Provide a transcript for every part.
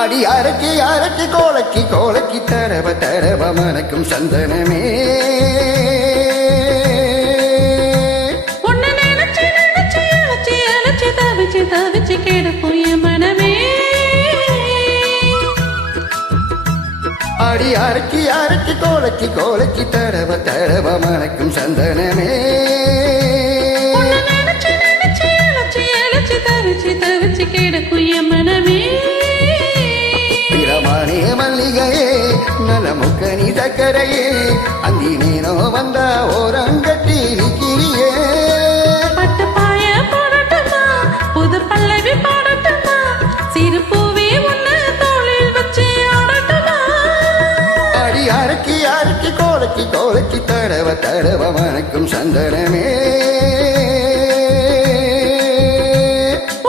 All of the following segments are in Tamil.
அடி அரக்கி அரக்கி கோலக்கி கோலக்கி தரவ தரவ மணக்கும் சந்தனமே உன்னை நினைச்சு நினைச்சு அழைச்சி அழைச்சி தவிச்சு தவிச்சு கிடக்கும் என் மனமே. அடி அரக்கி அரக்கி கோலக்கி கோலக்கி தரவ தரவ மணக்கும் சந்தனமே உன்னை நினைச்சு நினைச்சு அழைச்சி அழைச்சி தவிச்சு தவிச்சு கிடக்கும் என் மனமே. பிரமானே மல்லிகையே நலமுக்கனி சக்கரையே அந்தி நீனோ வந்தா ஓரங்கட்டி நிக்கிறியே. பட்டு பாய போடட்டுமா புது பல்லவி பாடட்டுமா சிறு பூவே உன்னை தோளில் வச்சு ஆடட்டுமா. அடி அரக்கி அரக்கி கோலக்கி கோலக்கி தரவ தரவ மணக்கும் சந்தனமே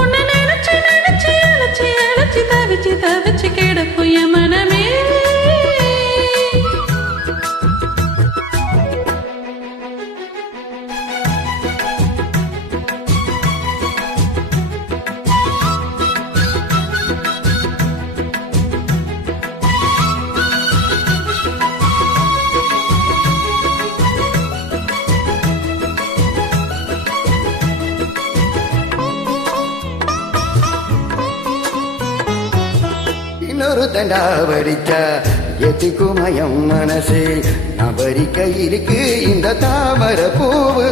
உன்னை நினைச்சு நினைச்சு அழைச்சி அழைச்சி தவிச்சு தவிச்சு கிடக்கும் என் மனமே. இன்னொரு தண்டா வடிச்சா எதுக்குமயம் மனசு நபரிக்க இருக்கு இந்த தாமர பூவு.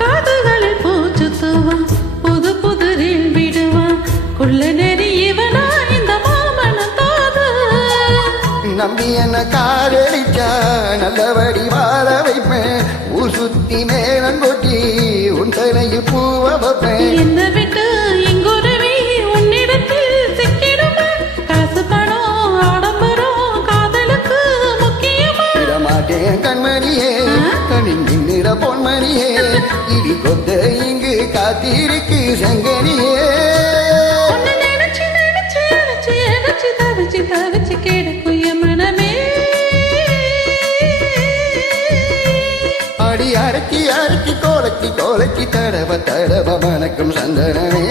காதுகளில் பூச்சுத்துவான் புது புதுரில் விடுவான் குள்ள நெறி இவனா இந்த மாமனம் தாது. நம்பி என்ன காதலிச்சா நல்லபடி வாழ வைப்பேன் ஊர் சுத்தி மேலம் கொட்டி உன் தலையில் பூவ வைப்பேன். என்ன விட்டு இங்குருவி உன்னிடத்தில் சிக்கிடுமா காசு பணம் ஆடம்பரம் காதலுக்கு முக்கியமா. விடமாட்டேன் கண்மணியே கணிஞ்சி நிற பொன்மணியே இடி கொத்த இங்கு காத்திருக்கு செங்கனியே. உன்னை நினைச்சு நினைச்சு அழைச்சி அழைச்சி தவிச்சு தவிச்சு கிடக்கும் என் மனமே. அடி அரக்கி அரக்கி கோலக்கி கோலக்கி தடவ தடவ மணக்கும் சந்தனமே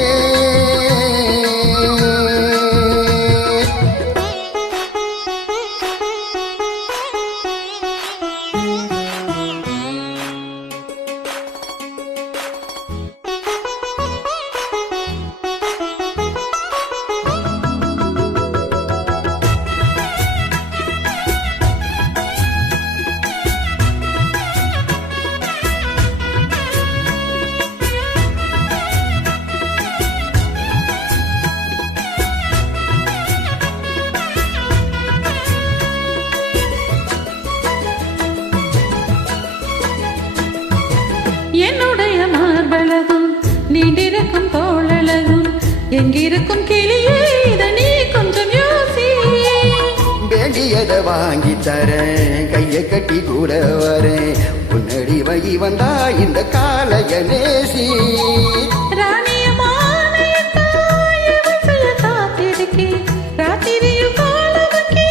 என்னுடைய மார்பழகும் நீண்டிருக்கும் தோழழகும் எங்கிருக்கும் கிளியே இத நீ கொஞ்சம் யோசி. வேண்டியதை வாங்கி தரேன் கைய கட்டி கூட வரேன் உன்னடி வகி வந்தா இந்த காலைய நேசி. ராணியமான காத்திருக்கேன் ராத்திரியும் காலமுக்கே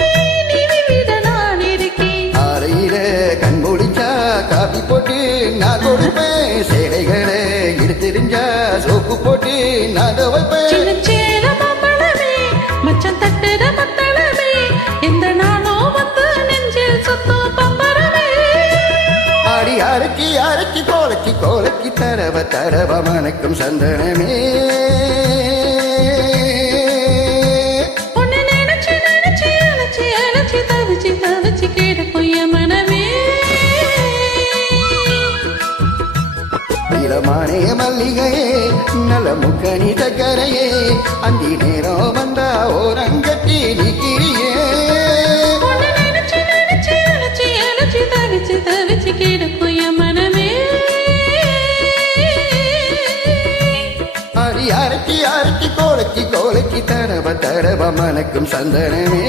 நீ விட நான் இருக்கேன். ஆலையில கண் முடிச்சா காப்பி போட்டு நான் கொடுப்பேன் சேலைகளை எடுத்திருந்தா சோப்பு போட்டு நான் வைப்பேன். சின்ன சேல மாம்பழமே மச்சம் தட்டுற மத்தளமே எந்த நானோ வந்து நெஞ்சில் சுத்தம் பம்பரமே. அடி அரக்கி அரக்கி கோலக்கி கோலக்கி தரவ தரவ மணக்கும் சந்தனமே உன்னை நினைச்சு நினைச்சு அழைச்சி அழைச்சி தவிச்சு தவிச்சு கிடக்கும் என் மனமே. இளமானே மல்லிகையே நலமுக்கனி சக்கரையே அந்தி நேரம் வந்தா ஓரங்கட்டி நிக்கிறியே. உன்னை நினைச்சு நினைச்சு அழைச்சி அழைச்சி தவிச்சு தவிச்சு கிடக்கும் என் மனமே. அடி அரக்கி அரக்கி கோலக்கி கோலக்கி தரவ தரவ மணக்கும் சந்தனமே